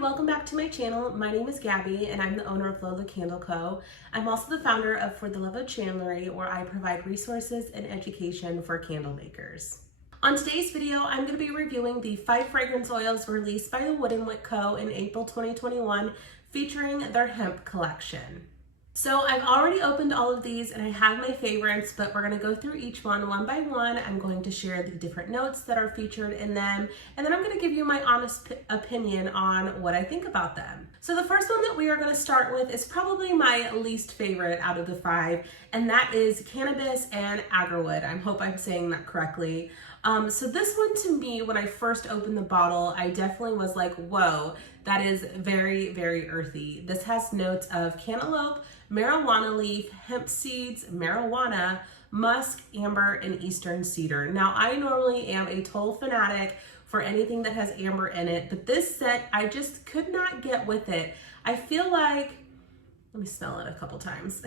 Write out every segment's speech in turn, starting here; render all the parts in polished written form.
welcome back to my channel. My name is Gabby and I'm the owner of Lola Candle Co. I'm also the founder of For the Love of Chandlery, where I provide resources and education for candle makers. On today's video, I'm going to be reviewing the 5 fragrance oils released by the Wick Co. in April 2021, featuring their hemp collection. So I've already opened all of these and I have my favorites, but we're going to go through each one by one. I'm going to share the different notes that are featured in them, and then I'm going to give you my honest opinion on what I think about them. So the first one that we are going to start with is probably my least favorite out of the 5, and that is Cannabis Agarwood. I hope I'm saying that correctly. So this one, to me, when I first opened the bottle, I definitely was like, whoa, that is very, very earthy. This has notes of cantaloupe, marijuana leaf, hemp seeds, marijuana, musk, amber, and eastern cedar. Now, I normally am a total fanatic for anything that has amber in it, but this scent, I just could not get with it. I feel like, let me smell it a couple times.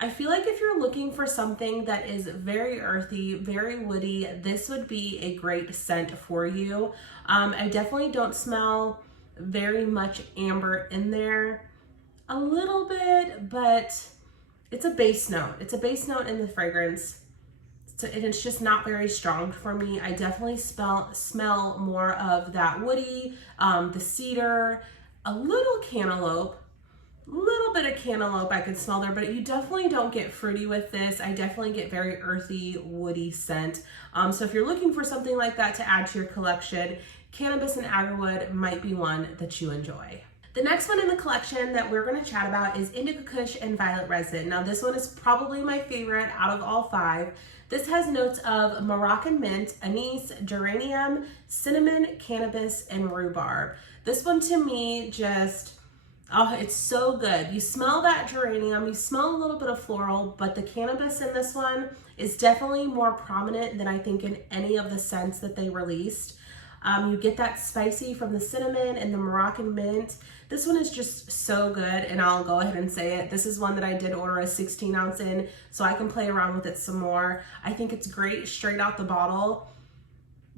I feel like if you're looking for something that is very earthy, very woody, this would be a great scent for you. I definitely don't smell very much amber in there. A little bit, but it's a base note. It's a base note in the fragrance. And it's just not very strong for me. I definitely smell more of that woody, the cedar, a little cantaloupe. Little bit of cantaloupe I can smell there, but you definitely don't get fruity with this. I definitely get very earthy, woody scent. So if you're looking for something like that to add to your collection, Cannabis Agarwood might be one that you enjoy. The next one in the collection that we're going to chat about is Indica, Kush, and Violet Resin. Now this one is probably my favorite out of all 5. This has notes of Moroccan mint, anise, geranium, cinnamon, cannabis, and rhubarb. This one to me just, oh, it's so good. You smell that geranium, you smell a little bit of floral, but the cannabis in this one is definitely more prominent than I think in any of the scents that they released. You get that spicy from the cinnamon and the Moroccan mint. This one is just so good, and I'll go ahead and say it. This is one that I did order a 16 ounce in, so I can play around with it some more. I think it's great straight out the bottle,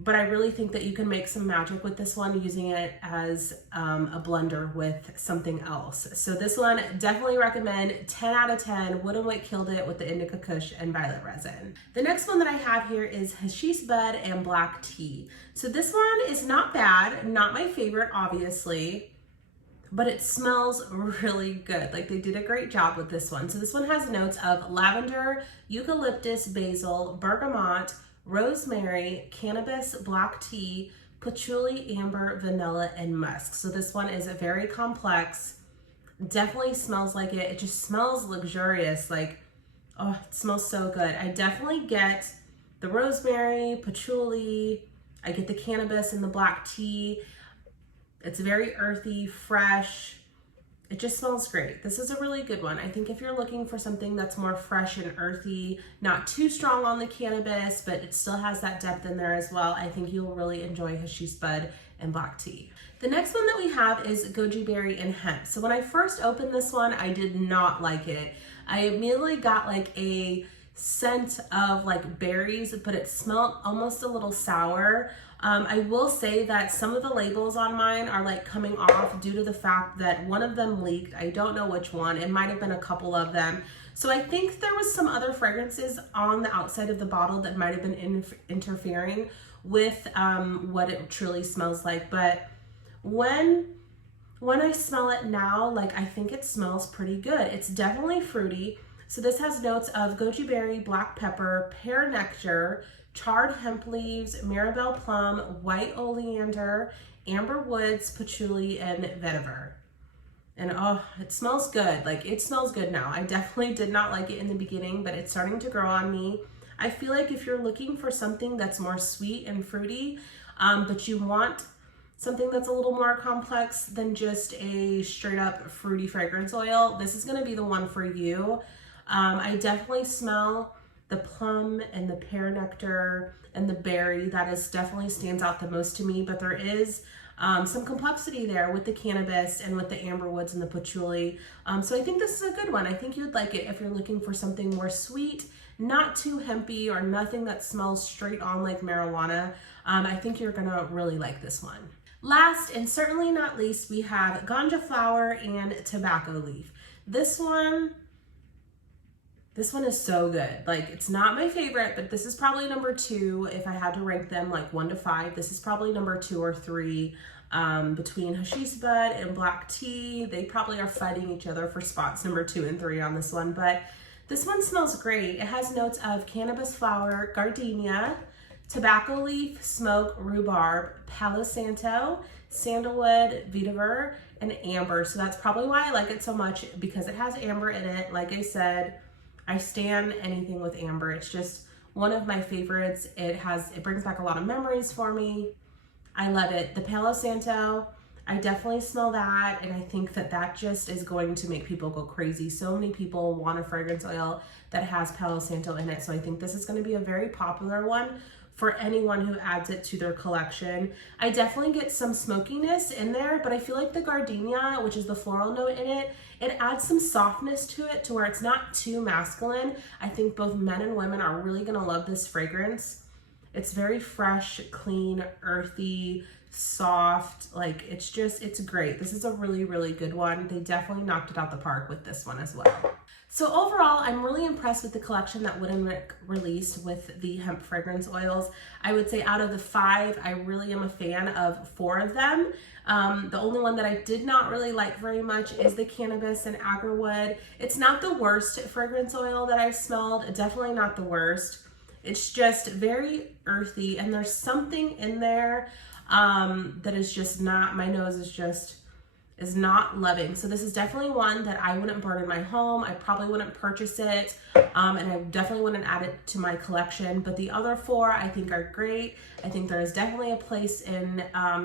but I really think that you can make some magic with this one using it as a blender with something else. So this one, definitely recommend. 10 out of 10. Wick killed it with the Indica, Kush, and Violet Resin. The next one that I have here is Hashish bud and black tea. So this one is not bad, not my favorite, obviously, but it smells really good. Like, they did a great job with this one. So this one has notes of lavender, eucalyptus, basil, bergamot, rosemary, cannabis, black tea, patchouli, amber, vanilla, and musk. So this one is very complex. Definitely smells like it. It just smells luxurious. Like, oh, it smells so good. I definitely get the rosemary, patchouli. I get the cannabis and the black tea. It's very earthy, fresh. It just smells great. This is a really good one. I think if you're looking for something that's more fresh and earthy, not too strong on the cannabis, but it still has that depth in there as well, I think you'll really enjoy Hashish bud and black tea. The next one that we have is goji berry and hemp. So when I first opened this one, I did not like it. I immediately got like a scent of like berries, but it smelled almost a little sour. I will say that some of the labels on mine are like coming off due to the fact that one of them leaked. I don't know which one. It might have been a couple of them. So I think there was some other fragrances on the outside of the bottle that might have been interfering with what it truly smells like. But when I smell it now, like, I think it smells pretty good. It's definitely fruity. So this has notes of goji berry, black pepper, pear nectar, charred hemp leaves, marabelle plum, white oleander, amber woods, patchouli, and vetiver. And oh, it smells good. Like, it smells good now. I definitely did not like it in the beginning, but it's starting to grow on me. I feel like if you're looking for something that's more sweet and fruity, but you want something that's a little more complex than just a straight up fruity fragrance oil, this is gonna be the one for you. I definitely smell the plum and the pear nectar and the berry. That is definitely stands out the most to me, but there is some complexity there with the cannabis and with the amber woods and the patchouli. So I think this is a good one. I think you'd like it if you're looking for something more sweet, not too hempy, or nothing that smells straight on like marijuana. I think you're gonna really like this one. Last and certainly not least, we have ganja flower and tobacco leaf. This one is so good. Like, it's not my favorite, but this is probably number 2 if I had to rank them like 1 to 5. This is probably number 2 or 3 between hashish bud and black tea. They probably are fighting each other for spots number 2 and 3 on this one, but this one smells great. It has notes of cannabis flower, gardenia, tobacco leaf, smoke, rhubarb, palo santo, sandalwood, vetiver, and amber. So that's probably why I like it so much, because it has amber in it. Like I said, I stan anything with amber. It's just one of my favorites. It brings back a lot of memories for me. I love it. The palo santo, I definitely smell that, and I think that just is going to make people go crazy. So many people want a fragrance oil that has palo santo in it, so I think this is going to be a very popular one for anyone who adds it to their collection. I definitely get some smokiness in there, but I feel like the gardenia, which is the floral note in it, it adds some softness to it to where it's not too masculine. I think both men and women are really gonna love this fragrance. It's very fresh, clean, earthy, soft. Like, it's great. This is a really, really good one. They definitely knocked it out the park with this one as well. So overall, I'm really impressed with the collection that Wood & Wick released with the hemp fragrance oils. I would say out of the 5, I really am a fan of 4 of them. The only one that I did not really like very much is the Cannabis Agarwood. It's not the worst fragrance oil that I've smelled, definitely not the worst. It's just very earthy, and there's something in there that is just not, my nose is not loving. So this is definitely one that I wouldn't burn in my home. I probably wouldn't purchase it, and I definitely wouldn't add it to my collection. But the other 4 I think are great. I think there is definitely a place in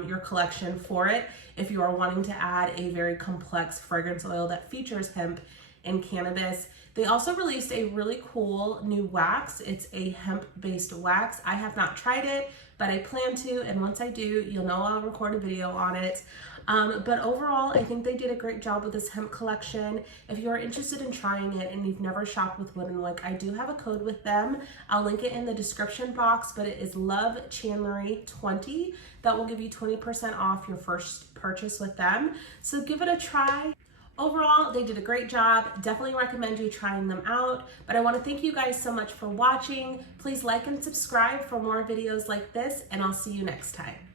your collection for it if you are wanting to add a very complex fragrance oil that features hemp and cannabis. They also released a really cool new wax. It's a hemp-based wax. I have not tried it, but I plan to, and once I do, you'll know I'll record a video on it. But overall, I think they did a great job with this hemp collection. If you're interested in trying it and you've never shopped with Wood & Wick, I do have a code with them. I'll link it in the description box, but it is LoveChandlery20. That will give you 20% off your first purchase with them. So give it a try. Overall, they did a great job. Definitely recommend you trying them out. But I want to thank you guys so much for watching. Please like and subscribe for more videos like this, and I'll see you next time.